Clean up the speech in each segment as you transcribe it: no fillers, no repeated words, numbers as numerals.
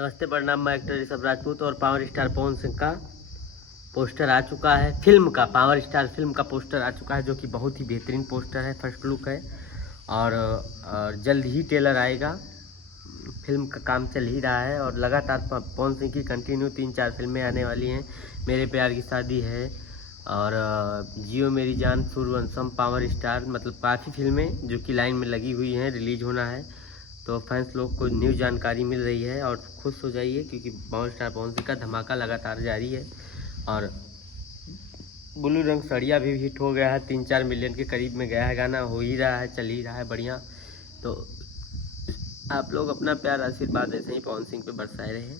नमस्ते, प्रणाम। मैं एक्टर ऋषभ राजपूत और पावर स्टार पवन सिंह का पोस्टर आ चुका है। फिल्म का पावर स्टार फिल्म का पोस्टर आ चुका है, जो कि बहुत ही बेहतरीन पोस्टर है, फर्स्ट लुक है। और जल्द ही ट्रेलर आएगा। फिल्म का काम चल ही रहा है और लगातार पवन सिंह की कंटिन्यू 3-4 फिल्में आने वाली हैं। मेरे प्यार की शादी है और जियो मेरी जान, सूर्यवंशम, पावर स्टार, मतलब काफ़ी फिल्में जो कि लाइन में लगी हुई हैं, रिलीज होना है। तो फैंस लोग को न्यू जानकारी मिल रही है और खुश हो जाइए, क्योंकि पावर स्टार पवन सिंह का धमाका लगातार जारी है। और ब्लू रंग सड़िया भी हिट हो गया है, 3-4 मिलियन के करीब में गया है गाना, हो ही रहा है, चल ही रहा है बढ़िया। तो आप लोग अपना प्यार आशीर्वाद ऐसे ही पवन सिंह पे बरसाए रहे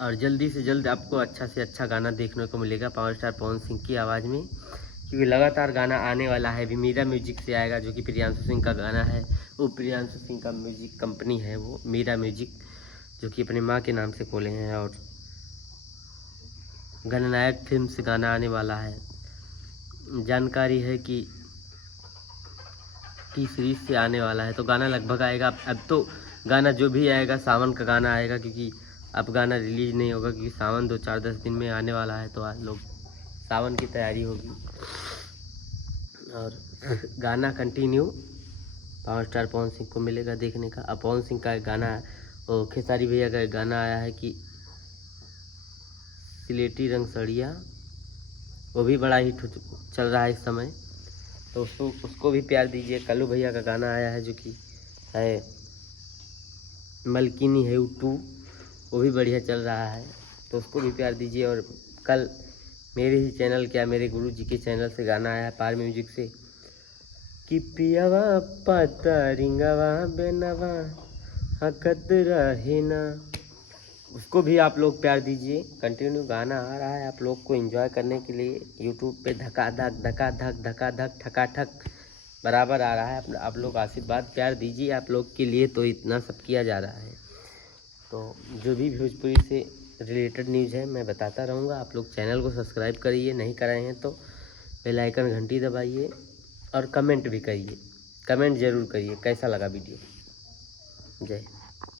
और जल्दी से जल्द आपको अच्छा से अच्छा गाना देखने को मिलेगा पावर स्टार पवन सिंह की आवाज़ में, क्योंकि लगातार गाना आने वाला है। भी मीरा म्यूजिक से आएगा, जो कि प्रियांशु सिंह का गाना है। वो प्रियांशु सिंह का म्यूजिक कंपनी है, वो मीरा म्यूजिक, जो कि अपनी माँ के नाम से खोले हैं। और गणनायक फिल्म से गाना आने वाला है। जानकारी है कि सीरीज से आने वाला है, तो गाना लगभग आएगा। अब तो गाना जो भी आएगा सावन का गाना आएगा, क्योंकि अब गाना रिलीज नहीं होगा, क्योंकि सावन 2-4-10 दिन में आने वाला है। तो आज लोग सावन की तैयारी होगी और गाना continue power star Pawan Singh को मिलेगा देखने का। अब पवन सिंह का एक गाना, वो खेसारी भैया का एक गाना आया है कि सिलेटी रंग सड़िया, वो भी बड़ा हिट चल रहा है इस समय। तो उसको भी प्यार दीजिए। कल्लू भैया का गाना आया है, जो कि है मलकिनी है 2, वो भी बढ़िया चल रहा है, तो उसको भी प्यार दीजिए। और कल मेरे ही चैनल, क्या मेरे गुरु जी के चैनल से गाना आया है पार म्यूजिक से कि पियावा पता रिंगवा बेनवा हकत रहे ना, उसको भी आप लोग प्यार दीजिए। कंटिन्यू गाना आ रहा है आप लोग को एंजॉय करने के लिए। यूट्यूब पे धका धक ठका ठक बराबर आ रहा है। आप लोग आशीर्वाद प्यार दीजिए, आप लोग के लिए तो इतना सब किया जा रहा है। तो जो भी भोजपुरी से रिलेटेड न्यूज़ है मैं बताता रहूँगा। आप लोग चैनल को सब्सक्राइब करिए, नहीं कराए हैं तो बेल आइकन घंटी दबाइए और कमेंट भी करिए। कमेंट ज़रूर करिए कैसा लगा वीडियो। जय